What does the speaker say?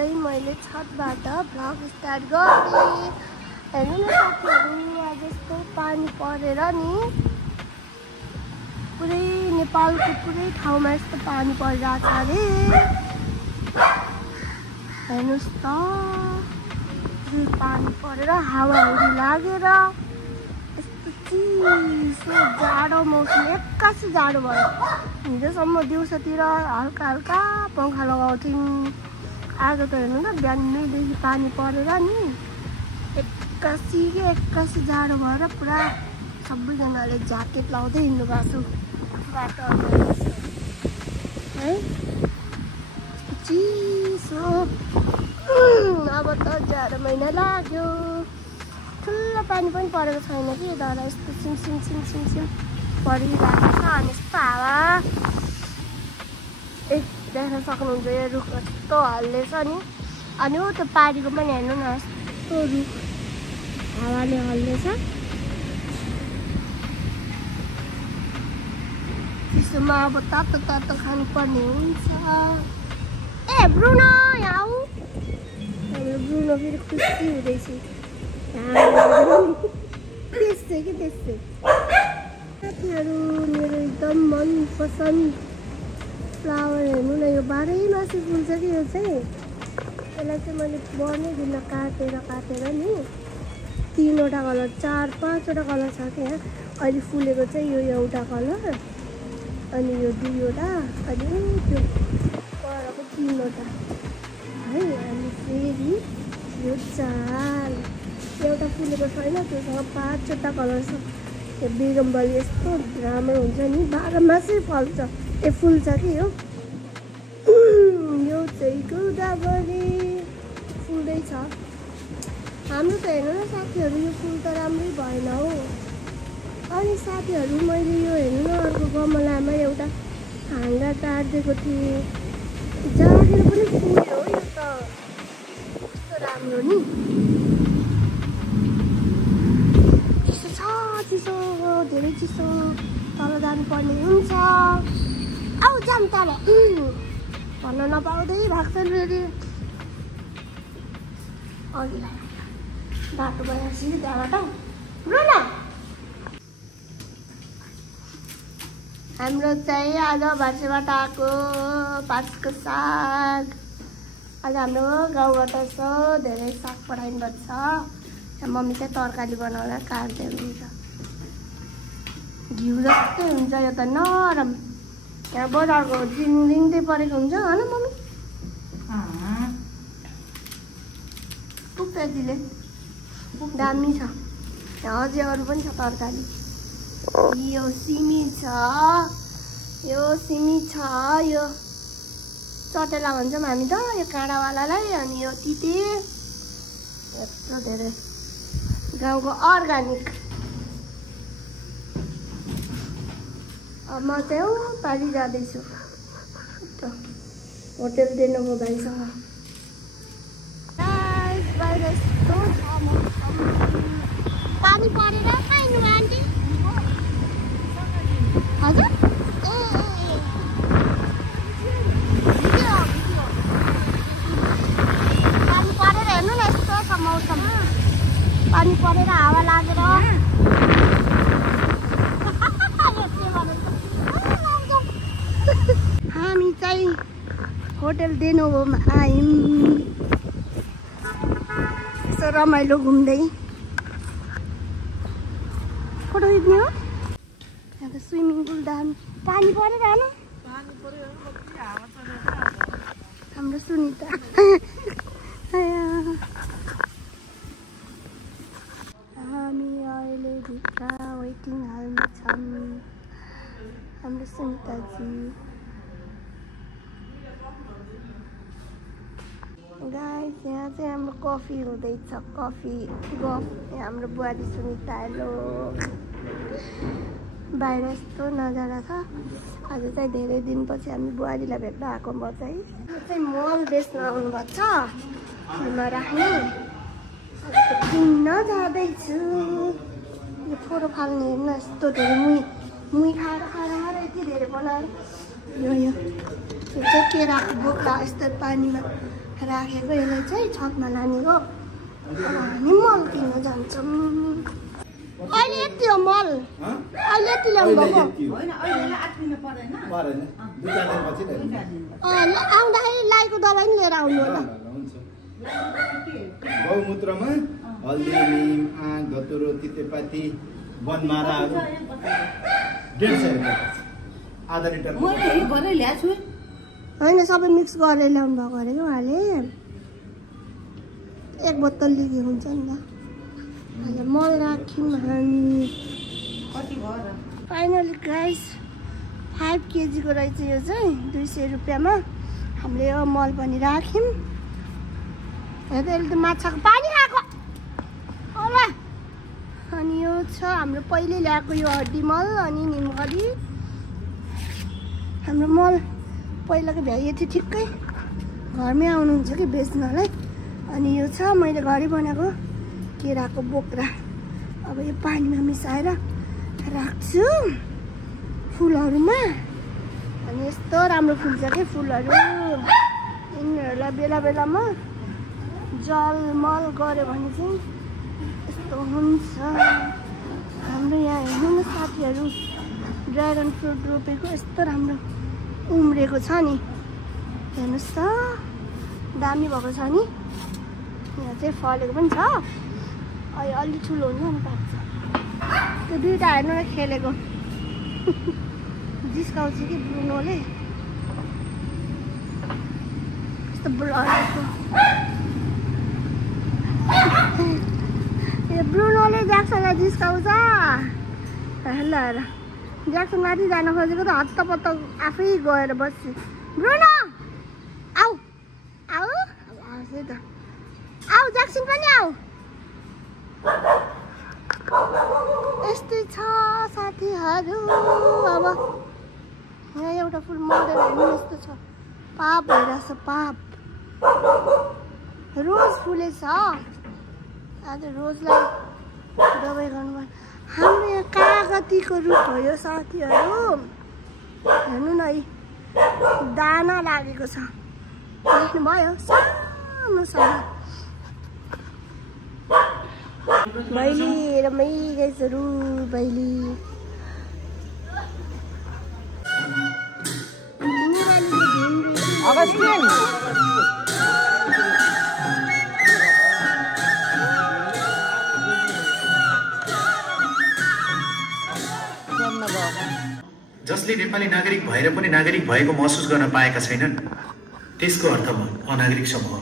चाहिँ मैले छतबाट vlog start गरेँ। हेर्नु न साथीहरू, आज यस्तो पानी परेर नि पुरै नेपालको पुरै ठाउँमा यस्तो पानी परिरहेछ अरे। हेर्नुहोस् त, पानी परेर हावाहुरी लागेर यस्तो चिसो जाडो मौसम एक्कासी जाडो भयो। हिजोसम्म दिउँसोतिर हल्का हल्का पङ्खा लगाउँथ्यौँ। आज त हेर्नु न, बिहानैदेखि पानी परेर नि एक्कासी जाडो भएर पुरा सबैजनाले ज्याकेट लाउँदै हिँड्नु भएको छु बाटोमा है। चिसो अब त जाडो महिना लाग्यो। ठुलो पानी पनि परेको छैन कि, तर यस्तो सिम परिरहेको छ। अनि यस्तो हावा देख्न सक्नुहुन्छ, यो रुख यस्तो हल्लेछ नि। अनि ऊ त्यो पारीको पनि हेर्नु न, यस्तो रुख हावाले हल्लेछ। चिसोमा अब तातो खानुपर्ने हुन्छ। ए ब्रुनो, यहाँ आऊ। हाम्रो ब्रुनो फेरि खुसी हुँदैछ। त्यसै कि त्यसै साथीहरू, मेरो एकदम मनपसन्द फ्लावर हेर्नु न, यो 12 मासु फुल्छ कि यो चाहिँ। यसलाई चाहिँ मैले बढ्नै दिन काटेर नि 3वटा कलर 4-5वटा कलर छ क्या। अहिले फुलेको चाहिँ यो एउटा कलर, अनि यो 2वटा, अनि त्यो परको 3वटा है। अनि फेरि यो 4 एउटा फुलेको छैन, त्योसँग 5वटा कलर छ। यो बेगमबली यस्तो राम्रो हुन्छ नि, 12 मासै फल्छ फुल्छ कि यो। यो चाहिँ गोदावरी फुल्दैछ। हाम्रो त हेर्नु न साथीहरू, यो फुल त राम्रै भएन हो। अनि साथीहरू, मैले यो हेर्नु न, अर्को गमलामा एउटा हाँगा टारिदिएको थिएँ, जाँडेर पनि फुल्यो हो। यो त कस्तो राम्रो नि। चिसो धेरै चिसो, तल जानुपर्ने हुन्छ। आऊ जाम तल, भन्न नपाउँदै भएको छ फेरि। अघि बाटो भएपछि त्यहाँबाट रुन। हाम्रो चाहिँ आज भान्सेबाट आएको पाँचको साग। आज हाम्रो गाउँबाट यसो धेरै साग पठाइनु भएको छ। मम्मी चाहिँ तरकारी बनाएर काट्दै हुन्छ। घिउ जस्तै हुन्छ यो त, नरम। यहाँ बजारको जिङदै परेको हुन्छ होइन मम्मी? टुप्पेजीले दामी छ। यहाँ अझै अरू पनि छ तरकारी। यो सिमी छ, यो चटेला भन्छौँ हामी त, यो काँडावालालाई। अनि यो तिते, यत्रो धेरै गाउँको अर्ग्यानिक। अब म चाहिँ पालि जाँदैछु होटेल दिनुको भाइसँग। बाहिर यस्तो छ मौसम, पानी परेर खाइनु आन्टी। हजुर पानी परेर हेर्नु न, यस्तो छ मौसम। पानी परेर हावा लागेर हामी चाहिँ होटेल डेनोभोमा आयौँ। यसो रमाइलो घुम्दै फोटो खिच्ने हो। यहाँ त स्विमिङ पुल दामी। पानी परेर हेर्नु, हाम्रो सुनिता। हामी अहिले भित्र वेटिङ हलमा छौँ, हाम्रो सुनिताजी। गाइस, यहाँ चाहिँ हाम्रो कफी हुँदैछ, कफी गफ। यहाँ हाम्रो बुहारी सुनिता। हेलो, बाहिर यस्तो नजारा छ। आज चाहिँ धेरै दिनपछि हामी बुहारीलाई भेट्न आएको। म चाहिँ मल बेच्न आउनुभएको छ, फुलमा राख्ने। किन्न जाँदैछु। यो फोटो फाल्ने हेर्नु, यस्तो धेरै मुही खाएर यति धेरै बनाएर यो चाहिँ केराको बोक्रा यस्तो पानीमा राखेको यसलाई चाहिँ छतमा लानेको अब हामी मल किन्न जान्छौँ अहिले यति हो मल अहिले यति ल्याउनु भएको आउँदाखेरि लाइको दबाई पनि लिएर आउनु होला गौमूत्रमा हल्दी निम आँक धतुरो तितेपाती बनमाराहरू 150 रुपियाँ आधा लिटर होइन सबै मिक्स गरेर ल्याउनु भएको अरे कि उहाँले एक बोतल लिएको हुन्छ नि त अहिले मल राख्यौँ हामी फाइनली गाइस 5 केजीको रहेछ यो चाहिँ 200 रुपियाँमा हामीले यो मल पनि राख्यौँ हेर्दा यसले त माछाको पानी खाएको होला अनि यो छ हाम्रो पहिले ल्याएको यो हड्डी मल अनि निमखरी हाम्रो मल पहिलाको भ्याइए थियो ठिक्कै घरमै आउनुहुन्छ कि बेच्नलाई अनि यो छ मैले घरै बनाएको केराको बोक्रा अब यो पानीमा मिसाएर राख्छु फुलहरूमा अनि यस्तो राम्रो फुल्छ कि फुलहरू यिनीहरूलाई बेला बेलामा जल मल गऱ्यो भने चाहिँ यस्तो हुन्छ हाम्रो यहाँ हेर्नु न साथीहरू ड्रागन फ्रुट रोपेको यस्तो राम्रो उम्रेको छ नि हेर्नुहोस् त दामी भएको छ नि यहाँ चाहिँ फलेको पनि छ अहिले अलि ठुलो हुन्छ नि पाक्छ त्यो दुईवटा हेर्नु न खेलेको जिस्काउँछ कि ब्रुनोले यस्तो ब्लडको यो ब्रुनोले ज्याक्सनलाई जिस्काउँछ ल ज्याक्सन माथि जान खोजेको त हत्तपत्त आफै गएर बस्छु ब्रुनो आऊ आऊ आउँछ त आऊ ज्याक्सन पनि आऊ यस्तै छ साथीहरू अब यहाँ एउटा फुल मर्दै हेर्नु यस्तो छ पाप भइरहेछ पाप रोज फुलेछ आज रोजलाई दबाई गर्नु हाम्रो यहाँ कागतीको रुख हो यो साथीहरू हेर्नु न दाना लागेको छ देख्नुभयो सानो सानो भैली रमाइरहेछहरू भैली अगस्टिन जसले नेपाली नागरिक भएर पनि नागरिक भएको महसुस गर्न पाएका छैनन् त्यसको अर्थमा अनागरिक समूह